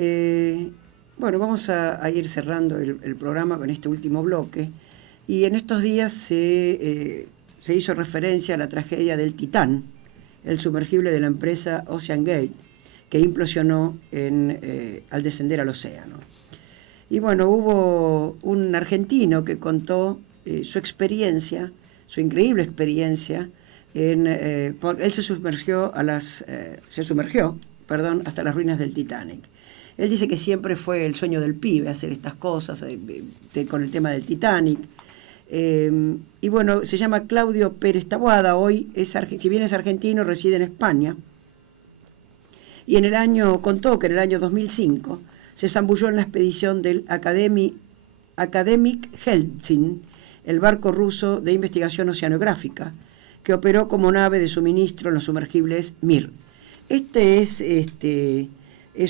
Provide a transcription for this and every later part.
Eh, bueno, vamos a ir cerrando el programa con este último bloque. Y en estos días se hizo referencia a la tragedia del Titán, el sumergible de la empresa Ocean Gate, que implosionó al descender al océano. Y bueno, hubo un argentino que contó su experiencia, su increíble experiencia. Él se sumergió hasta las ruinas del Titanic. Él dice que siempre fue el sueño del pibe hacer estas cosas con el tema del Titanic. Y bueno, se llama Claudio Pérez Taboada. Hoy, si bien es argentino, reside en España. Y contó que en el año 2005 se zambulló en la expedición del Academic Helsinki, el barco ruso de investigación oceanográfica, que operó como nave de suministro en los sumergibles Mir.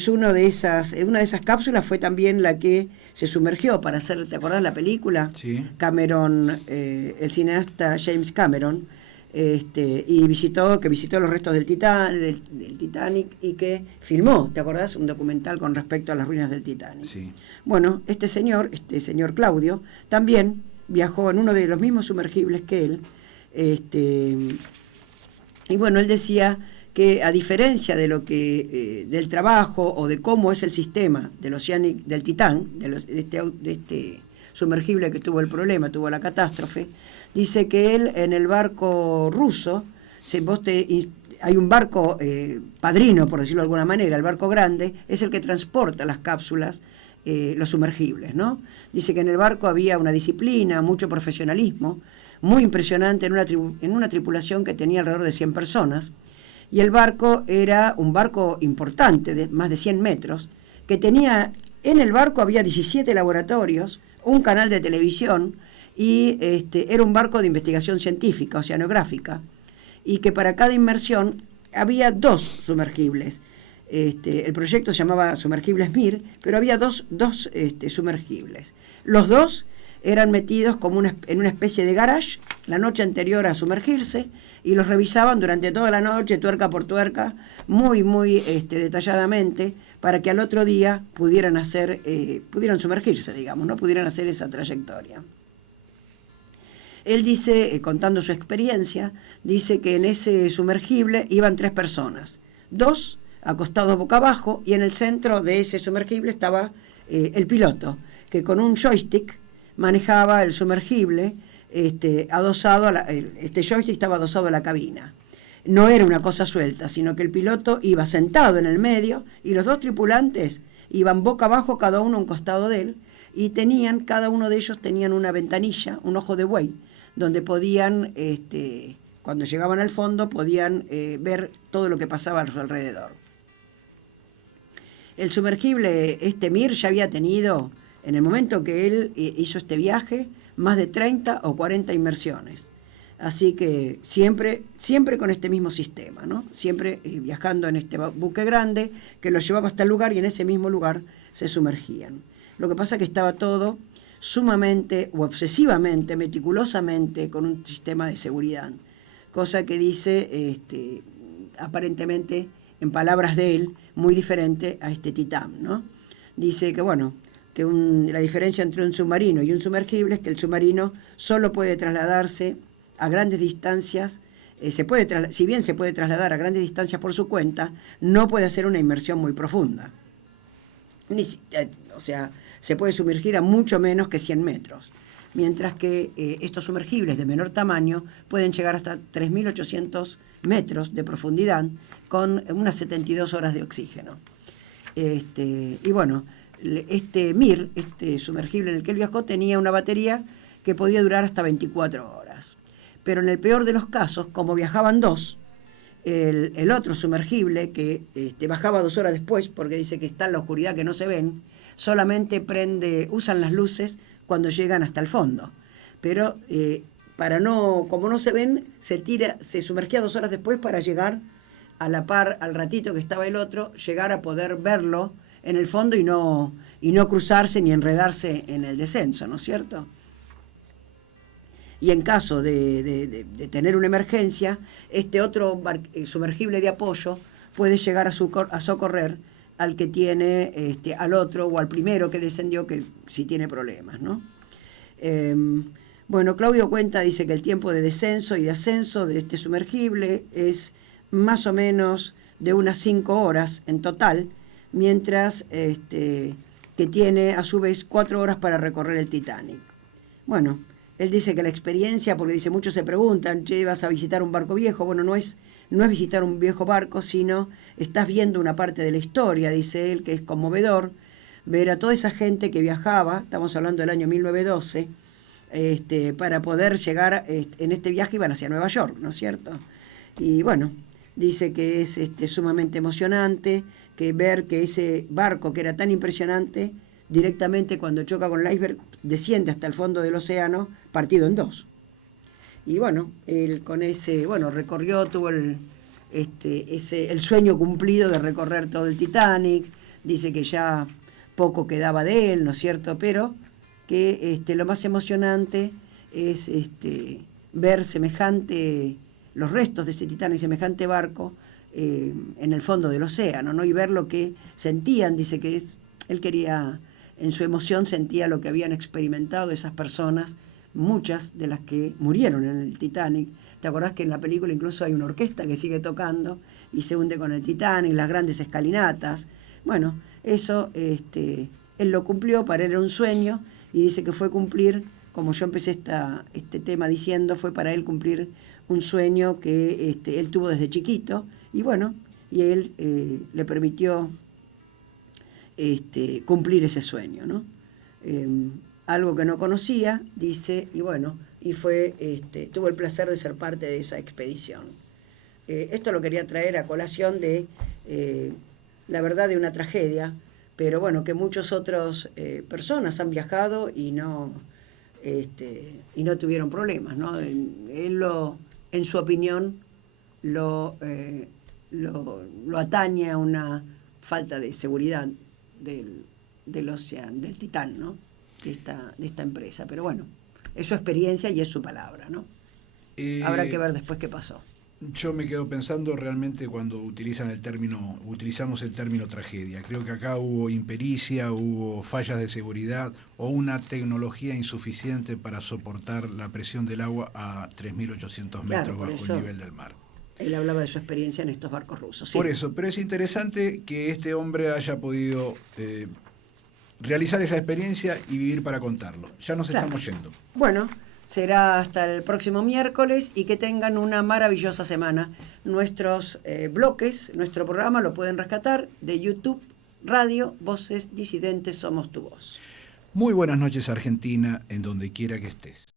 Una de esas cápsulas fue también la que se sumergió para hacer, ¿te acordás la película? Sí. Cameron, el cineasta James Cameron, visitó los restos del Titanic y que filmó, ¿te acordás? Un documental con respecto a las ruinas del Titanic. Sí. Bueno, este señor Claudio, también viajó en uno de los mismos sumergibles que él, y bueno, él decía que a diferencia de lo que del trabajo o de cómo es el sistema del Titán, de este sumergible que tuvo el problema, tuvo la catástrofe, dice que él en el barco ruso, hay un barco padrino, por decirlo de alguna manera, el barco grande, es el que transporta las cápsulas, los sumergibles, ¿no? Dice que en el barco había una disciplina, mucho profesionalismo, muy impresionante en una tripulación que tenía alrededor de 100 personas, y el barco era un barco importante, de más de 100 metros, que en el barco había 17 laboratorios, un canal de televisión, y era un barco de investigación científica, oceanográfica, y que para cada inmersión había 2 sumergibles. El proyecto se llamaba Sumergibles Mir, pero había dos sumergibles. Los 2 eran metidos como en una especie de garage la noche anterior a sumergirse, y los revisaban durante toda la noche, tuerca por tuerca, muy, muy detalladamente, para que al otro día pudieran sumergirse, digamos, ¿no? Pudieran hacer esa trayectoria. Él dice, contando su experiencia, dice que en ese sumergible iban 3 personas, 2 acostados boca abajo, y en el centro de ese sumergible estaba el piloto, que con un joystick manejaba el sumergible. Este joystick estaba adosado a la cabina. No era una cosa suelta, sino que el piloto iba sentado en el medio y los 2 tripulantes iban boca abajo, cada uno a un costado de él, y cada uno de ellos tenían una ventanilla, un ojo de buey, donde podían, cuando llegaban al fondo, podían ver todo lo que pasaba a su alrededor. El sumergible Mir ya había tenido, en el momento que él hizo este viaje, más de 30 o 40 inmersiones. Así que siempre con este mismo sistema, ¿no? Siempre viajando en este buque grande que los llevaba hasta el lugar, y en ese mismo lugar se sumergían. Lo que pasa es que estaba todo sumamente o obsesivamente, meticulosamente, con un sistema de seguridad. Cosa que dice, aparentemente, en palabras de él, muy diferente a este Titán, ¿no? Dice que, bueno, que la diferencia entre un submarino y un sumergible es que el submarino solo puede trasladarse a grandes distancias, si bien se puede trasladar a grandes distancias por su cuenta, no puede hacer una inmersión muy profunda. Se puede sumergir a mucho menos que 100 metros, mientras que estos sumergibles de menor tamaño pueden llegar hasta 3.800 metros de profundidad con unas 72 horas de oxígeno. Y bueno, Mir, este sumergible en el que él viajó, tenía una batería que podía durar hasta 24 horas. Pero en el peor de los casos, como viajaban 2, el otro sumergible, que bajaba 2 horas después, porque dice que está en la oscuridad, que no se ven, solamente usan las luces cuando llegan hasta el fondo. Pero como no se ven, se sumergía 2 horas después para llegar a la par, al ratito que estaba el otro, llegar a poder verlo en el fondo y no cruzarse ni enredarse en el descenso, ¿no es cierto? Y en caso de tener una emergencia, este otro sumergible de apoyo puede llegar a socorrer al que tiene, al otro o al primero que descendió, que si tiene problemas, ¿no? Bueno, Claudio cuenta, dice que el tiempo de descenso y de ascenso de este sumergible es más o menos de unas 5 horas en total, mientras que tiene a su vez 4 horas para recorrer el Titanic. Bueno, él dice que la experiencia, porque dice, muchos se preguntan, che, ¿vas a visitar un barco viejo? Bueno, no es visitar un viejo barco, sino estás viendo una parte de la historia, dice él, que es conmovedor, ver a toda esa gente que viajaba, estamos hablando del año 1912, para poder llegar, en este viaje iban hacia Nueva York, ¿no es cierto? Y bueno, dice que es sumamente emocionante, que ver que ese barco que era tan impresionante, directamente cuando choca con el iceberg, desciende hasta el fondo del océano, partido en dos. Y bueno, él con ese, bueno, recorrió, tuvo el sueño cumplido de recorrer todo el Titanic, dice que ya poco quedaba de él, ¿no es cierto? Pero que lo más emocionante es ver los restos de ese Titanic, semejante barco, en el fondo del océano, ¿no? Y ver lo que sentían, dice que él quería, en su emoción sentía lo que habían experimentado esas personas, muchas de las que murieron en el Titanic. ¿Te acordás que en la película incluso hay una orquesta que sigue tocando y se hunde con el Titanic, las grandes escalinatas? Bueno, eso él lo cumplió, para él era un sueño, y dice que fue cumplir, como yo empecé este tema diciendo, fue para él cumplir un sueño que él tuvo desde chiquito, y bueno, y él le permitió cumplir ese sueño, ¿no? Algo que no conocía, dice, y bueno, y tuvo el placer de ser parte de esa expedición. Esto lo quería traer a colación de la verdad de una tragedia, pero bueno, que muchas otras personas han viajado y no tuvieron problemas, ¿no? Él en su opinión lo atañe a una falta de seguridad del Titán, ¿no? de esta empresa. Pero bueno, es su experiencia y es su palabra, ¿no? Habrá que ver después qué pasó. Yo me quedo pensando realmente cuando utilizamos el término tragedia. Creo que acá hubo impericia, hubo fallas de seguridad o una tecnología insuficiente para soportar la presión del agua a 3.800 metros bajo el nivel del mar. Él hablaba de su experiencia en estos barcos rusos. Sí. Por eso, pero es interesante que este hombre haya podido realizar esa experiencia y vivir para contarlo. Ya nos estamos yendo. Bueno, será hasta el próximo miércoles y que tengan una maravillosa semana. Nuestros bloques, nuestro programa lo pueden rescatar de YouTube, Radio, Voces Disidentes, Somos Tu Voz. Muy buenas noches, Argentina, en donde quiera que estés.